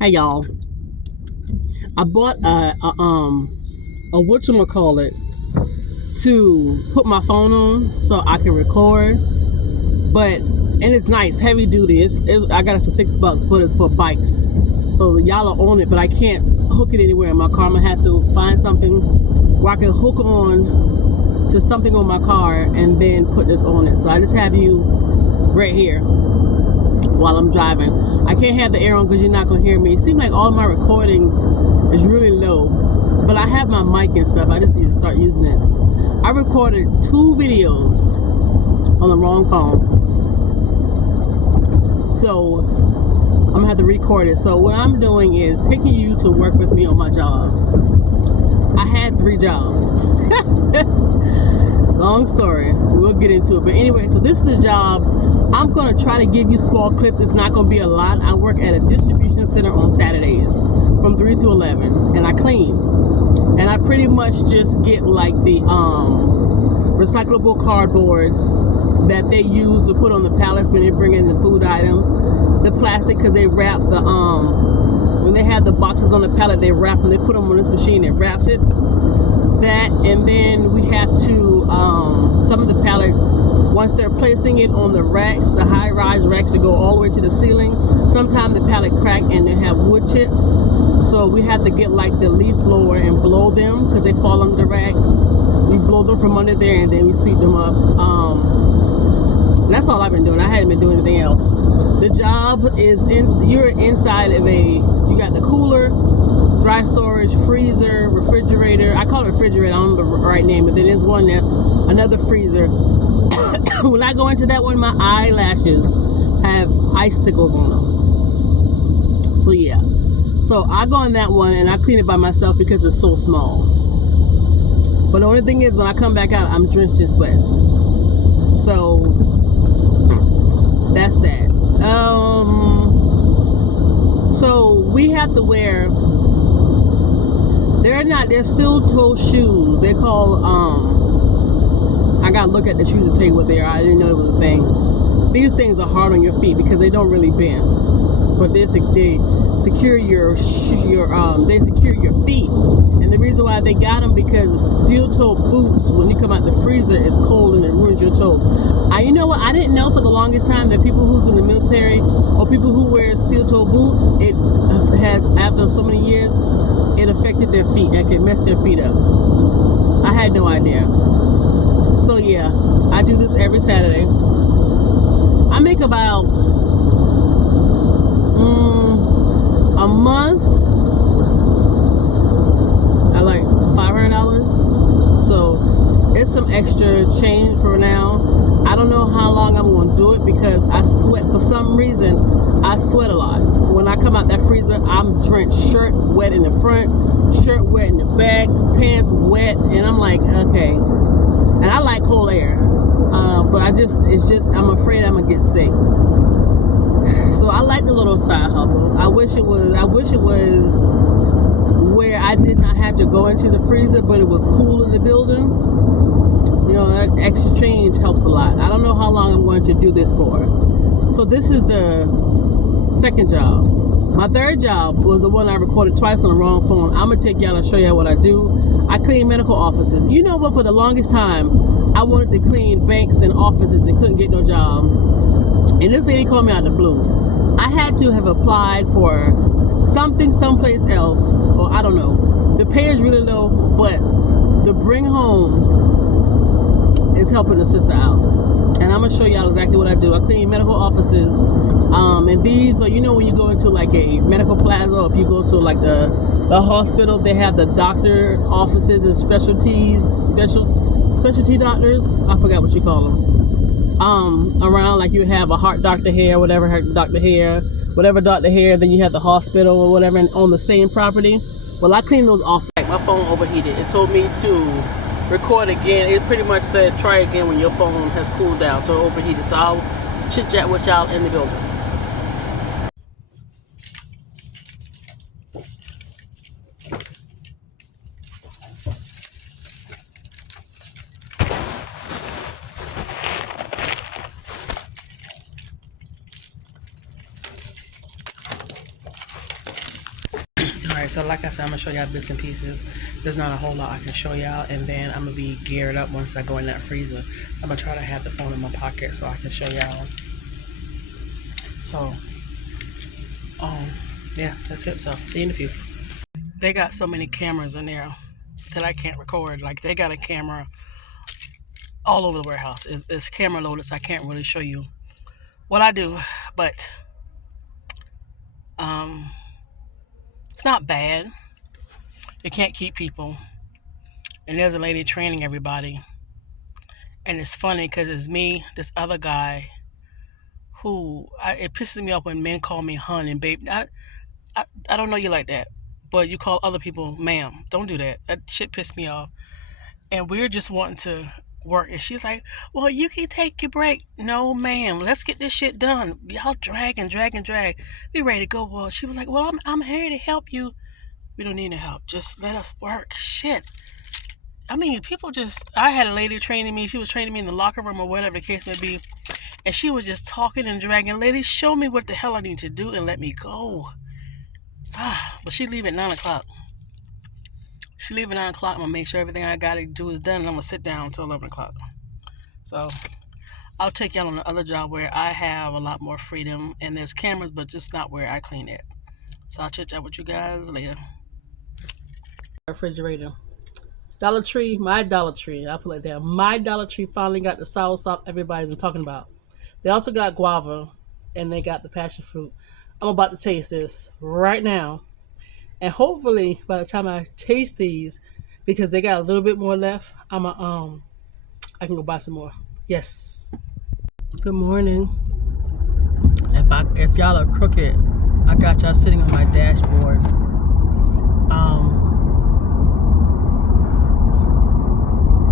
Hey y'all, I bought a whatchamacallit to put my phone on so I can record, and it's nice, heavy duty. I got it for $6, but it's for bikes. So y'all are on it, but I can't hook it anywhere in my car. I'm gonna have to find something where I can hook on to something on my car and then put this on it. So I just have you right here while I'm driving. I can't have the air on because you're not going to hear me. It seems like all of my recordings is really low, but I have my mic and stuff. I just need to start using it. I recorded 2 videos on the wrong phone, so I'm going to have to record it. So what I'm doing is taking you to work with me on my jobs. I had 3 jobs. Long story. We'll get into it. But anyway, so this is a job. I'm going to try to give you small clips. It's not going to be a lot. I work at a distribution center on Saturdays from 3 to 11, and I clean. And I pretty much just get like the recyclable cardboards that they use to put on the pallets when they bring in the food items. The plastic, because they wrap the, when they have the boxes on the pallet, they wrap them, they put them on this machine that wraps it. That, and then we have to, some of the pallets, once they're placing it on the racks, the high-rise racks that go all the way to the ceiling, sometimes the pallet crack and they have wood chips. So we have to get like the leaf blower and blow them because they fall under the rack. We blow them from under there and then we sweep them up. And that's all I've been doing. I hadn't been doing anything else. The job is, you're inside of you got the cooler, dry storage, freezer, refrigerator. I call it refrigerator. I don't know the right name, but then there's one that's another freezer. When I go into that one, my eyelashes have icicles on them. So yeah. So I go in that one and I clean it by myself because it's so small. But the only thing is when I come back out, I'm drenched in sweat. So that's that. So we have to wear, they're steel-toe shoes. They're called, I gotta look at the shoes to tell you what they are. I didn't know it was a thing. These things are hard on your feet because they don't really bend, but they secure your feet. And the reason why they got them because the steel-toe boots, when you come out the freezer, is cold and it ruins your toes. You know what? I didn't know for the longest time that people who's in the military or people who wear steel-toe boots, it has, after so many years, it affected their feet. That could mess their feet up. I had no idea. So yeah, I do this every Saturday. I make about a month. I like $500. So it's some extra change for now. I don't know how long I'm going to do it because I sweat. For some reason, I sweat a lot. When I come out that freezer, I'm drenched. Shirt wet in the front, shirt wet in the back, pants wet, and I'm like, okay. And I like cold air, but I'm afraid I'm gonna get sick. So I like the little side hustle. I wish it was where I did not have to go into the freezer, but it was cool in the building. You know, that extra change helps a lot. I don't know how long I'm going to do this for. So this is the second job. My third job was the one I recorded twice on the wrong phone. I'm gonna take y'all and show y'all what I do. I clean medical offices. You know what? For the longest time, I wanted to clean banks and offices and couldn't get no job. And this lady called me out of the blue. I had to have applied for something someplace else, or I don't know. The pay is really low, but the bring home is helping the sister out. And I'm gonna show y'all exactly what I do. I clean medical offices, and these are, you know, when you go into like a medical plaza, or if you go to like the hospital, they have the doctor offices and specialty doctors. I forgot what you call them. Around, like you have a heart doctor here, whatever doctor here, then you have the hospital or whatever on the same property. Well, I clean those off. Like my phone overheated. It told me to record again. It pretty much said try again when your phone has cooled down, so it overheated. So I'll chit chat with y'all in the building. Alright, so like I said, I'm gonna show y'all bits and pieces. There's not a whole lot I can show y'all, and then I'm gonna be geared up once I go in that freezer. I'm gonna try to have the phone in my pocket so I can show y'all. So, yeah, that's it. So, see you in a few. They got so many cameras in there that I can't record. Like, they got a camera all over the warehouse. It's camera loaded, so I can't really show you what I do, but it's not bad. They can't keep people, and there's a lady training everybody, and it's funny because it's me, this other guy, who it pisses me off when men call me hun and babe. I don't know you like that, but you call other people ma'am. Don't do that. That shit pissed me off. And we're just wanting to work, and she's like, well, you can take your break. No, ma'am, let's get this shit done. Y'all drag and drag and drag. We ready to go. Well, she was like, well, I'm here to help you. We don't need no help. Just let us work. Shit. I mean, people just... I had a lady training me. She was training me in the locker room or whatever the case may be. And she was just talking and dragging. Lady, show me what the hell I need to do and let me go. But she leave at 9 o'clock. She leave at 9 o'clock. I'm going to make sure everything I got to do is done. And I'm going to sit down until 11 o'clock. So, I'll take y'all on the other job where I have a lot more freedom. And there's cameras, but just not where I clean it. So, I'll chit chat with you guys later. Refrigerator. Dollar Tree, my Dollar Tree. I'll put it like that. My Dollar Tree finally got the soursop everybody's been talking about. They also got guava, and they got the passion fruit. I'm about to taste this right now. And hopefully, by the time I taste these, because they got a little bit more left, I can go buy some more. Yes. Good morning. If y'all are crooked, I got y'all sitting on my dashboard.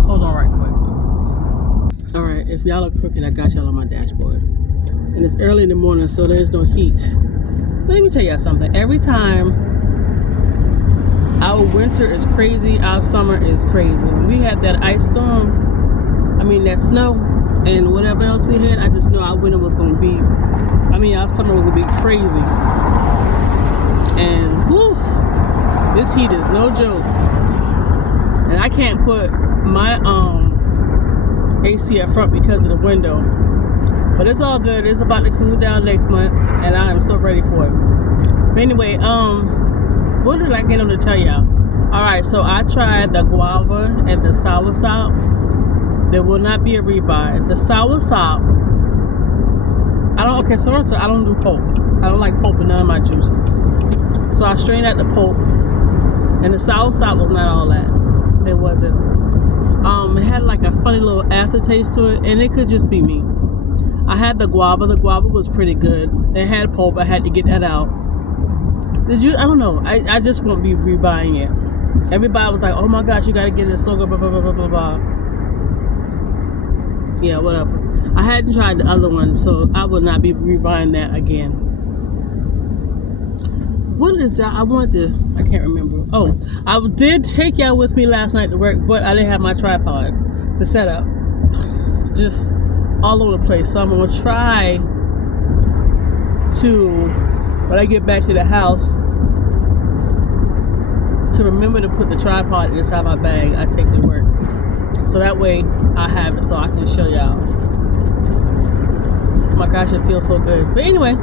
Hold on right quick. All right, if y'all are crooked, I got y'all on my dashboard. And it's early in the morning, so there's no heat. Let me tell y'all something. Every time, our winter is crazy, our summer is crazy. When we had that ice storm, that snow, and whatever else we had, I just knew our winter was going to be, our summer was going to be crazy. And woof, this heat is no joke. And I can't put my AC up front because of the window. But it's all good. It's about to cool down next month, and I am so ready for it. But anyway, what did I get on to tell y'all? Alright, so I tried the guava and the soursop. There will not be a rebuy. The soursop, so first of all, I don't do pulp. I don't like pulp in none of my juices. So I strained out the pulp, and the soursop was not all that. It wasn't. It had like a funny little aftertaste to it, and it could just be me. I had the guava. The guava was pretty good. It had pulp. I had to get that out. I don't know. I just won't be rebuying it. Everybody was like, oh my gosh, you gotta get it. It's so good, blah, blah, blah, blah, blah, blah. Yeah, whatever. I hadn't tried the other one, so I will not be rebuying that again. What is that? I can't remember. Oh, I did take y'all with me last night to work, but I didn't have my tripod to set up. Just all over the place. So I'm going to try to, when I get back to the house, to remember to put the tripod inside my bag I take to work. So that way I have it so I can show y'all. Oh my gosh, it feels so good. But anyway,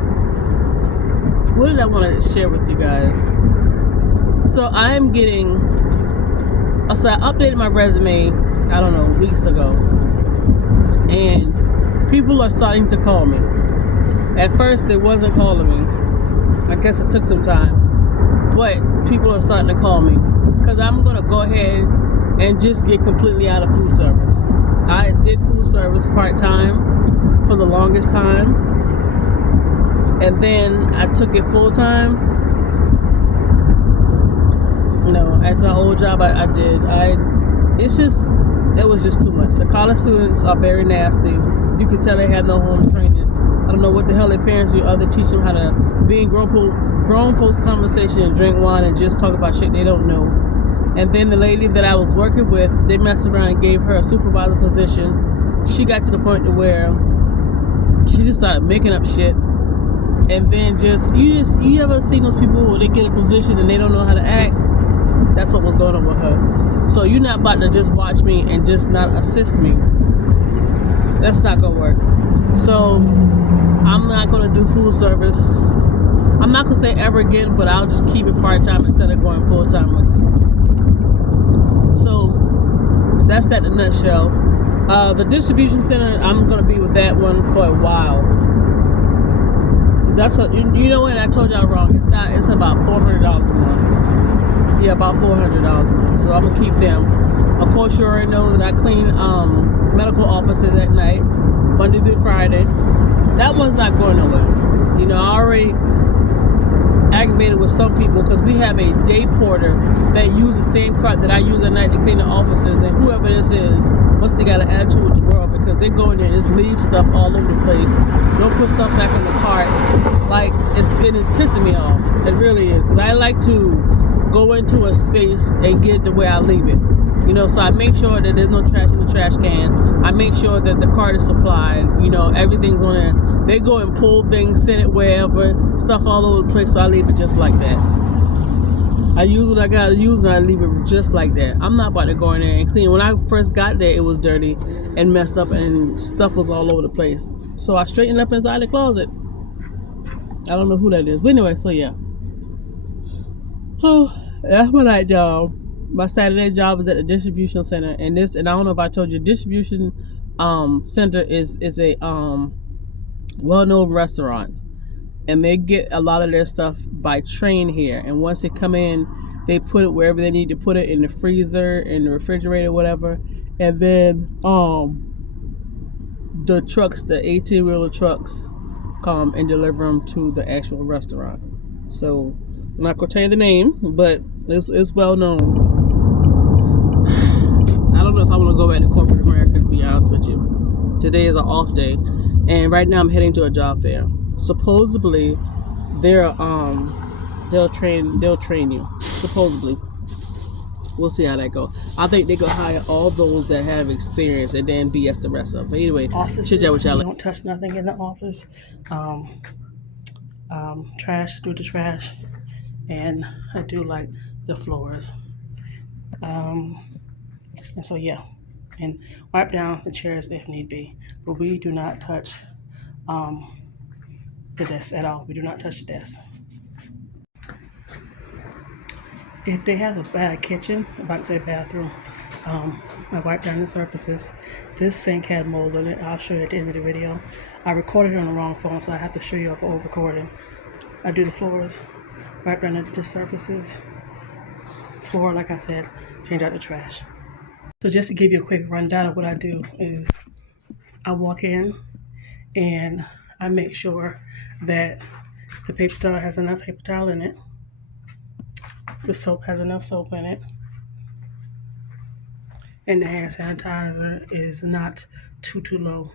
what did I want to share with you guys? So I updated my resume, I don't know, weeks ago. And people are starting to call me. At first, they wasn't calling me. I guess it took some time. But people are starting to call me. Because I'm going to go ahead and just get completely out of food service. I did food service part-time for the longest time. And then I took it full-time. No, at my old job I did. It was just too much. The college students are very nasty. You could tell they had no home training. I don't know what the hell their parents do other teach them how to be in grown folks conversation and drink wine and just talk about shit they don't know. And then the lady that I was working with, they messed around and gave her a supervisor position. She got to the point to where she just started making up shit. and then you ever seen those people where they get a position and they don't know how to act? That's what was going on with her. So you're not about to just watch me and just not assist me. That's not gonna work. So I'm not gonna do food service. I'm not gonna say ever again, but I'll just keep it part-time instead of going full-time with it. So that's that in a nutshell. The distribution center, I'm gonna be with that one for a while. You know what? I told y'all wrong. It's about $400 a month. Yeah, about $400 a month. So I'm gonna keep them. Of course, you already know that I clean medical offices at night, Monday through Friday. That one's not going nowhere. You know, I already aggravated with some people because we have a day porter that uses the same cart that I use at night to clean the offices, and whoever this is must have got an attitude with the world because they go in there and just leave stuff all over the place. Don't put stuff back in the cart. Like, it's pissing me off. It really is, because I like to go into a space and get it the way I leave it. You know, so I make sure that there's no trash in the trash can. I make sure that the cart is supplied. You know, everything's on there. They go and pull things, send it wherever, stuff all over the place, so I leave it just like that. I use what I gotta use and I leave it just like that. I'm not about to go in there and clean. When I first got there, it was dirty and messed up and stuff was all over the place. So I straightened up inside the closet. I don't know who that is. But anyway, so yeah. Oh, that's my night job. My Saturday job is at the distribution center. And I don't know if I told you, distribution center is a well-known restaurant. And they get a lot of their stuff by train here. And once they come in, they put it wherever they need to put it, in the freezer, in the refrigerator, whatever. And then the trucks, the 18-wheeler trucks, come and deliver them to the actual restaurant. So I'm not gonna tell you the name, but it's well known. I don't know if I want to go back to corporate America, to be honest with you. Today is an off day, and right now I'm heading to a job fair. Supposedly, they'll train you. Supposedly, we'll see how that goes. I think they go hire all those that have experience and then BS the rest of them. But anyway, offices, don't touch nothing in the office. Trash, do the trash, and I do like the floors. And so yeah, and wipe down the chairs if need be. But we do not touch the desk at all. We do not touch the desk. If they have a bad kitchen, I'm about to say bathroom, I wipe down the surfaces. This sink had mold in it. I'll show you at the end of the video. I recorded it on the wrong phone, so I have to show you off old recording. I do the floors, wipe down the surfaces. Floor, like I said, change out the trash. So just to give you a quick rundown of what I do is I walk in and I make sure that the paper towel has enough paper towel in it. The soap has enough soap in it. And the hand sanitizer is not too low.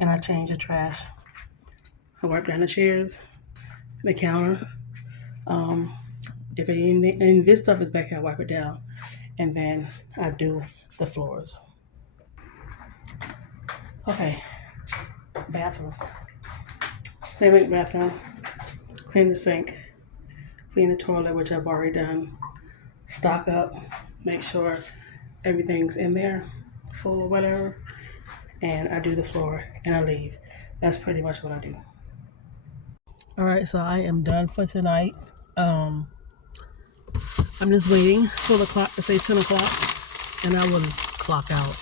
And I change the trash. I wipe down the chairs, the counter. If any of this stuff is back here, I wipe it down. And then I do the floors. Okay, bathroom. Same with the bathroom. Clean the sink. Clean the toilet, which I've already done. Stock up. Make sure everything's in there, full or whatever. And I do the floor and I leave. That's pretty much what I do. All right, so I am done for tonight. I'm just waiting for the clock to say 10 o'clock and I will clock out.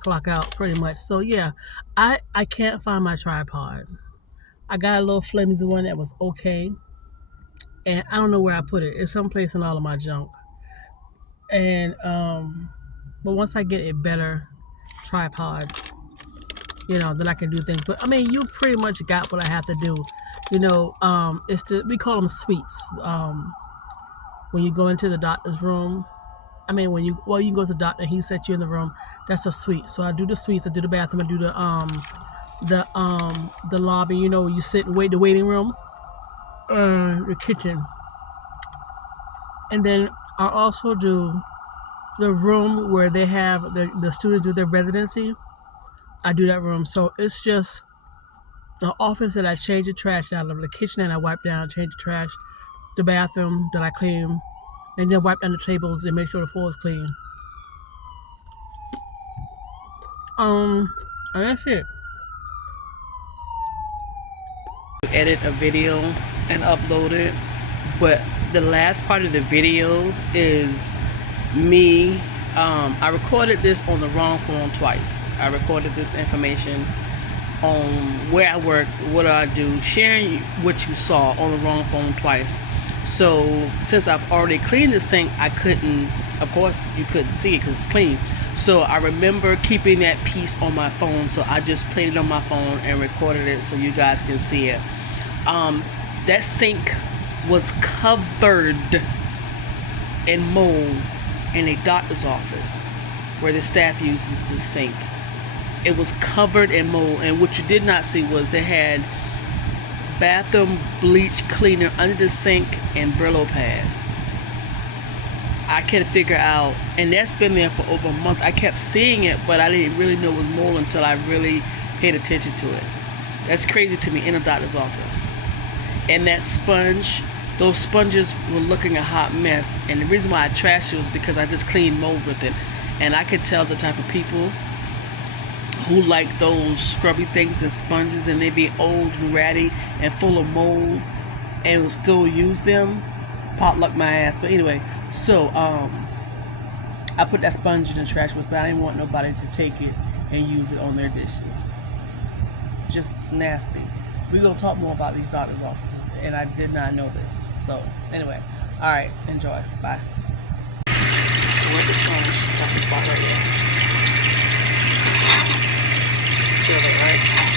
Clock out pretty much. So yeah, I can't find my tripod. I got a little flimsy one that was okay. And I don't know where I put it. It's someplace in all of my junk. And but once I get a better tripod, you know, then I can do things. But I mean, you pretty much got what I have to do. You know, we call them suites. When you go into the doctor's room, I mean, you go to the doctor and he sets you in the room, that's a suite. So I do the suites, I do the bathroom, I do the lobby, you know, where you sit and wait, the waiting room, the kitchen. And then I also do the room where they have the students do their residency. I do that room. So it's just the office that I changed the trash out of, the kitchen that I wiped down, changed the trash, the bathroom that I cleaned, and then wipe down the tables and make sure the floor is clean. And that's it. Edit a video and upload it, but the last part of the video is me. I recorded this on the wrong phone twice. I recorded this information on where I work, what I do, sharing what you saw on the wrong phone twice. So since I've already cleaned the sink, I couldn't, of course you couldn't see it because it's clean. So I remember keeping that piece on my phone, so I just played it on my phone and recorded it so you guys can see it. That sink was covered in mold in a doctor's office where the staff uses the sink. It was covered in mold, and what you did not see was they had bathroom bleach cleaner under the sink and Brillo pad. I can't figure out, and that's been there for over a month. I kept seeing it, but I didn't really know it was mold until I really paid attention to it. That's crazy to me, in a doctor's office. And that sponge, those sponges were looking a hot mess, and the reason why I trashed it was because I just cleaned mold with it. And I could tell the type of people who like those scrubby things and sponges, and they be old and ratty and full of mold and will still use them. Potluck my ass. But anyway, so I put that sponge in the trash because I didn't want nobody to take it and use it on their dishes. Just nasty. We're gonna talk more about these doctor's offices, and I did not know this. So anyway, all right, enjoy. Bye. Where's the sponge? That's the spot right there. Still there, right?